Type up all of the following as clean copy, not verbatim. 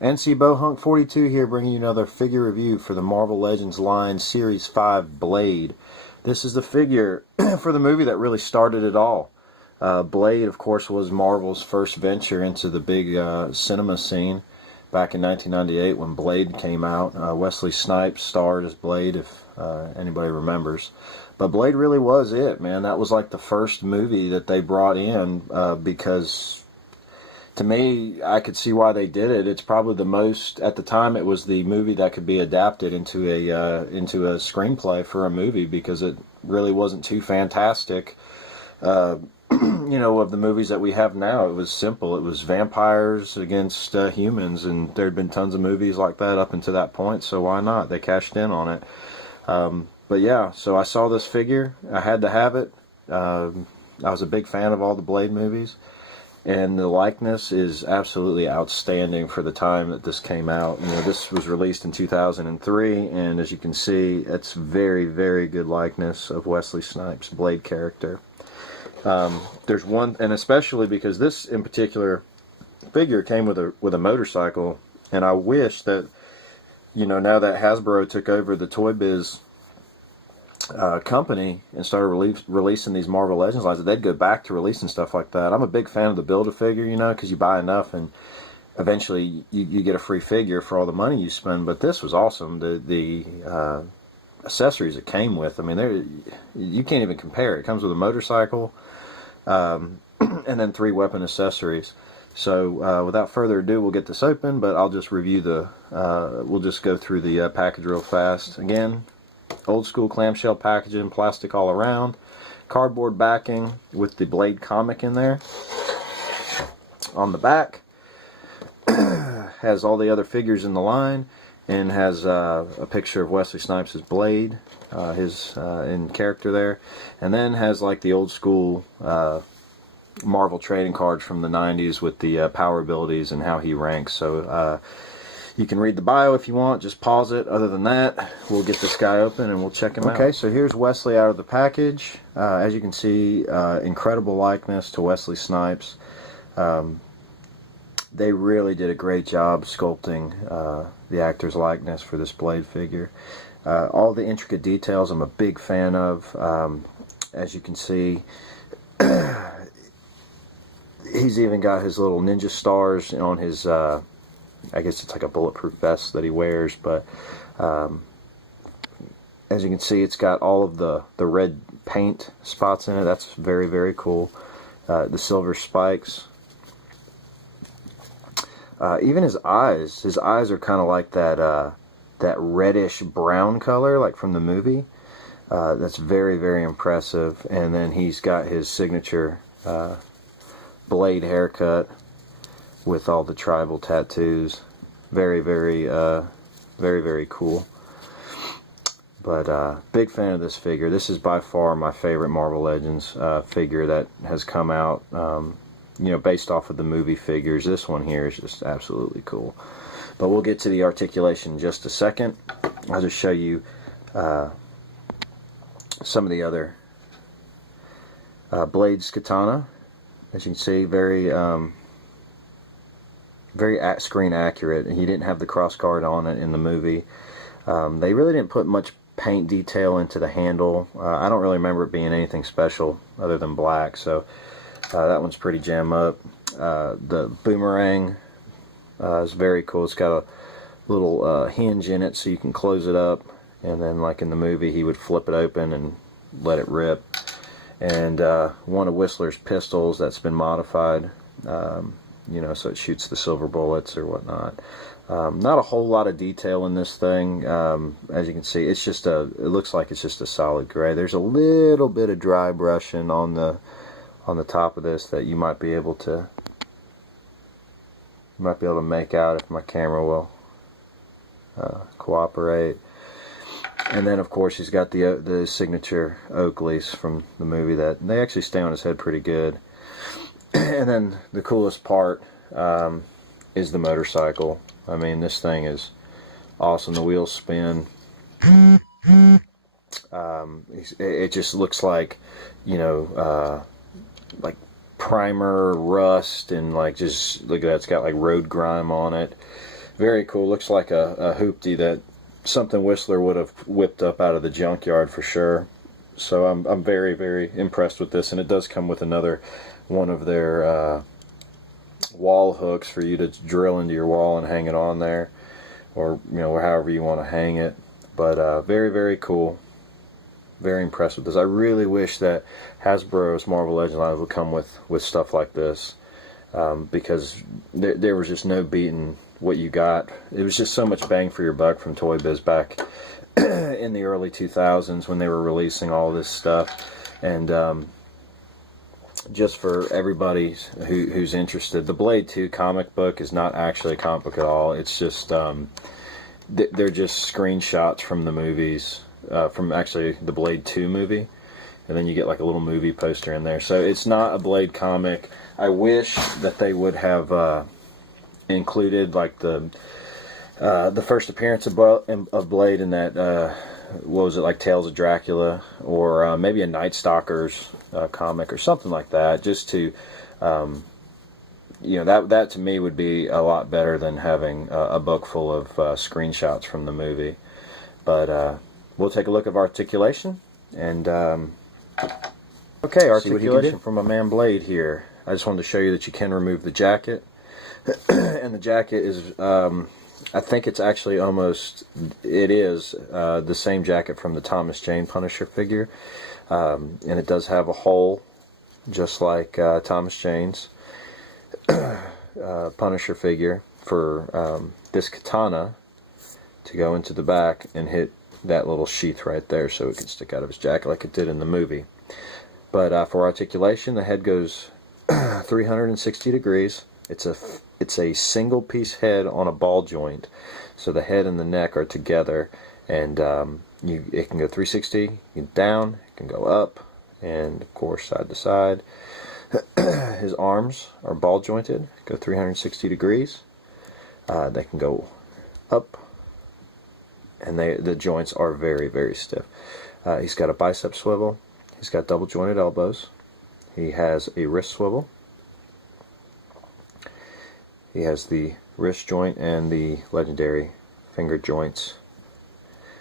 NC Bohunk 42 here, bringing you another figure review for the Marvel Legends line Series 5 Blade. This is the figure for the movie that really started it all. Blade, of course, was Marvel's first venture into the big cinema scene back in 1998 when Blade came out. Wesley Snipes starred as Blade, if anybody remembers. But Blade really was it, man. That was like the first movie that they brought in because, to me, I could see why they did it. It's probably the most, at the time, it was the movie that could be adapted into a screenplay for a movie because it really wasn't too fantastic. You know, of the movies that we have now, it was simple. It was vampires against humans, and there'd been tons of movies like that up until that point, so why not? They cashed in on it. But yeah, so I saw this figure. I had to have it. I was a big fan of all the Blade movies, and the likeness is absolutely outstanding for the time that this came out. You know, this was released in 2003, and as you can see, it's very, very good likeness of Wesley Snipes' Blade character. There's one, and especially because this in particular figure came with a motorcycle, and I wish that, you know, now that Hasbro took over the Toybiz company and started releasing these Marvel Legends lines, that they'd go back to releasing stuff like that. I'm a big fan of the Build-A-Figure, you know, because you buy enough and eventually you get a free figure for all the money you spend. But this was awesome. The accessories it came with, I mean, you can't even compare. It comes with a motorcycle and then 3 weapon accessories. So without further ado, we'll get this open, but I'll just review we'll just go through the package real fast. Again, old school clamshell packaging, plastic all around, cardboard backing with the Blade comic in there. On the back, has all the other figures in the line, and has a picture of Wesley Snipes' Blade, his in character there, and then has like the old school Marvel trading cards from the 90s with the power abilities and how he ranks. So you can read the bio if you want, just pause it. Other than that, we'll get this guy open and we'll check him out. Okay, so here's Wesley out of the package. As you can see, incredible likeness to Wesley Snipes. They really did a great job sculpting the actor's likeness for this Blade figure. All the intricate details I'm a big fan of. As you can see, he's even got his little ninja stars on his, I guess it's like a bulletproof vest that he wears, but as you can see, it's got all of the red paint spots in it. That's very, very cool. The silver spikes. Even his eyes are kind of like that reddish brown color, like from the movie. That's very, very impressive. And then he's got his signature Blade haircut with all the tribal tattoos. Very, very, very, very cool. But big fan of this figure. This is by far my favorite Marvel Legends figure that has come out. You know, based off of the movie figures, this one here is just absolutely cool. But we'll get to the articulation in just a second. I'll just show you some of the other Blade's katana. As you can see, very screen accurate. He didn't have the cross guard on it in the movie. They really didn't put much paint detail into the handle. I don't really remember it being anything special other than black, so that one's pretty jam up. The boomerang is very cool. It's got a little hinge in it so you can close it up, and then like in the movie he would flip it open and let it rip. And one of Whistler's pistols that's been modified, you know, so it shoots the silver bullets or whatnot. Not a whole lot of detail in this thing. As you can see, it's just it looks like it's just a solid gray. There's a little bit of dry brushing on the top of this that you might be able to make out if my camera will cooperate. And then of course he's got the signature Oakleys from the movie that they actually stay on his head pretty good. And then the coolest part is the motorcycle. I mean, this thing is awesome. The wheels spin. It just looks like, you know, like primer rust, and like, just look at that, it's got like road grime on it. Very cool. Looks like a hoopty that something Whistler would have whipped up out of the junkyard for sure. So I'm very, very impressed with this, and it does come with another one of their wall hooks for you to drill into your wall and hang it on there, or however you want to hang it. But very, very cool. Very impressed with this. I really wish that Hasbro's Marvel Legends line would come with stuff like this, because there was just no beating what you got. It was just so much bang for your buck from Toybiz back in the early 2000s when they were releasing all this stuff. And just for everybody who's interested, the Blade 2 comic book is not actually a comic book at all. It's just they're just screenshots from the movies, from actually the Blade 2 movie, and then you get like a little movie poster in there. So it's not a Blade comic. I wish that they would have included like the first appearance of Blade in that, what was it, like Tales of Dracula, or maybe a Night Stalkers comic or something like that, just to that to me would be a lot better than having a book full of screenshots from the movie. But we'll take a look at Articulation, and okay, Articulation from my man Blade here. I just wanted to show you that you can remove the jacket. And the jacket is, I think it's actually the same jacket from the Thomas Jane Punisher figure. And it does have a hole, just like Thomas Jane's Punisher figure, for this katana to go into the back and hit that little sheath right there so it can stick out of his jacket like it did in the movie. But for Articulation, the head goes 360 degrees. It's a single piece head on a ball joint, so the head and the neck are together, and it can go 360, down, it can go up, and of course side to side. His arms are ball jointed, go 360 degrees. They can go up, and the joints are very, very stiff. He's got a bicep swivel. He's got double jointed elbows. He has a wrist swivel. He has the wrist joint and the legendary finger joints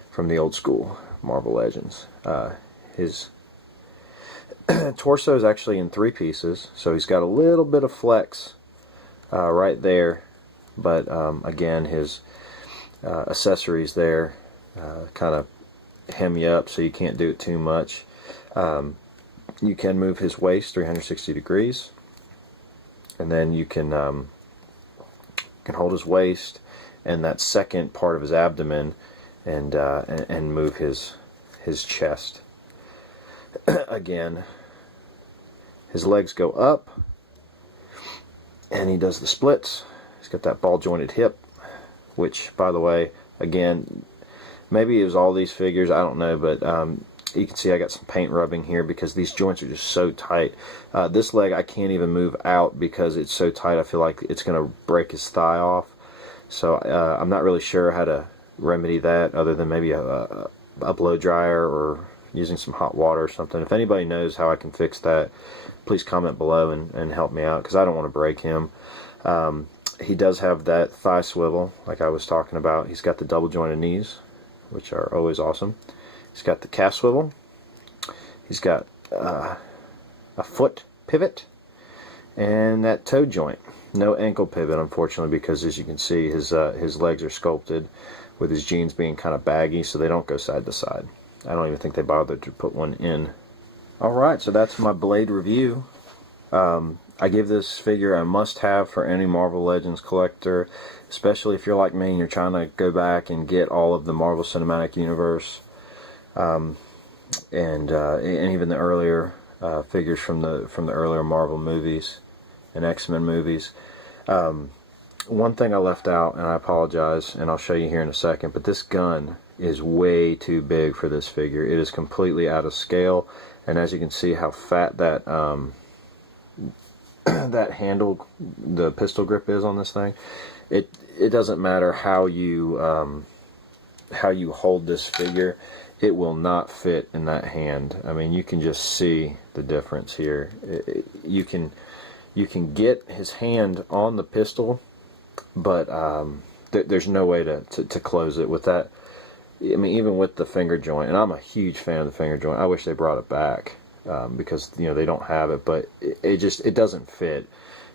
from the old school Marvel Legends. His torso is actually in 3 pieces, so he's got a little bit of flex right there, but again, his accessories there kind of hem you up so you can't do it too much. You can move his waist 360 degrees, and then you can hold his waist and that second part of his abdomen, and move his chest. Again, his legs go up, and he does the splits. He's got that ball jointed hip, which, by the way, again, maybe it was all these figures, I don't know, but you can see I got some paint rubbing here because these joints are just so tight. This leg I can't even move out because it's so tight. I feel like it's going to break his thigh off. So I'm not really sure how to remedy that, other than maybe a blow dryer or using some hot water or something. If anybody knows how I can fix that, please comment below and help me out, because I don't want to break him. He does have that thigh swivel like I was talking about. He's got the double jointed knees, which are always awesome. He's got the calf swivel. He's got a foot pivot and that toe joint. No ankle pivot, unfortunately, because as you can see, his legs are sculpted with his jeans being kind of baggy, so they don't go side to side. I don't even think they bothered to put one in. Alright, so that's my Blade review. I give this figure a must-have for any Marvel Legends collector, especially if you're like me and you're trying to go back and get all of the Marvel Cinematic Universe, and even the earlier figures from the earlier Marvel movies and X-Men movies. One thing I left out, and I apologize, and I'll show you here in a second, but this gun is way too big for this figure. It is completely out of scale, and as you can see how fat that that handle, the pistol grip, is on this thing. It doesn't matter how you hold this figure, it will not fit in that hand. I mean, you can just see the difference here. You can get his hand on the pistol, but there's no way to close it with that. I mean, even with the finger joint, and I'm a huge fan of the finger joint. I wish they brought it back because they don't have it, but it doesn't fit.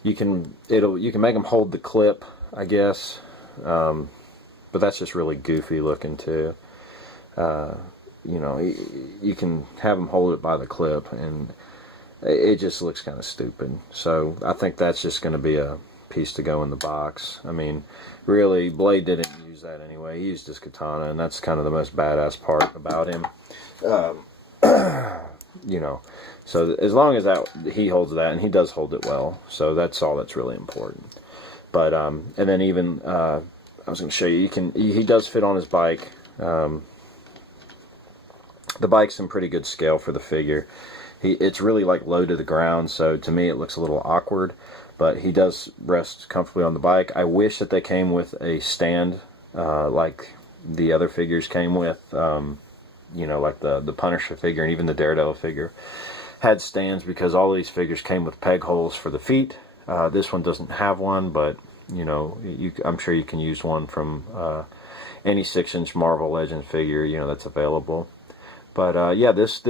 You can make them hold the clip, I guess, but that's just really goofy looking too. You can have them hold it by the clip, and it just looks kind of stupid. So I think that's just going to be a piece to go in the box. I mean, really, Blade didn't use that anyway. He used his katana, and that's kind of the most badass part about him. So as long as he holds that, and he does hold it well, so that's all that's really important. But and then even I was going to show you, he does fit on his bike. The bike's in pretty good scale for the figure. It's really like low to the ground, so to me it looks a little awkward, but he does rest comfortably on the bike. I wish that they came with a stand like the other figures came with, like the Punisher figure and even the Daredevil figure had stands, because all these figures came with peg holes for the feet. This one doesn't have one, but I'm sure you can use one from any 6-inch Marvel Legends figure that's available. But yeah, this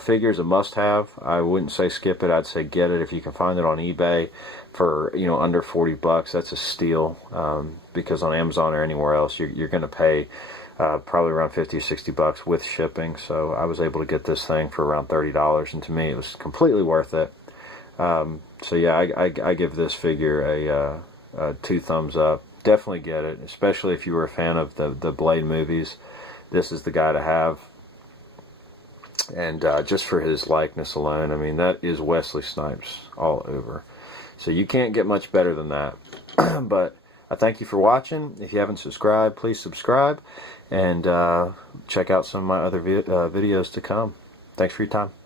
figure is a must-have. I wouldn't say skip it. I'd say get it if you can find it on eBay for under $40. That's a steal, because on Amazon or anywhere else you're going to pay probably around $50 or $60 with shipping. So I was able to get this thing for around $30, and to me it was completely worth it. So yeah, I give this figure a 2 thumbs up. Definitely get it, especially if you were a fan of the Blade movies. This is the guy to have. And just for his likeness alone, I mean, that is Wesley Snipes all over. So you can't get much better than that. But I thank you for watching. If you haven't subscribed, please subscribe. And check out some of my other videos to come. Thanks for your time.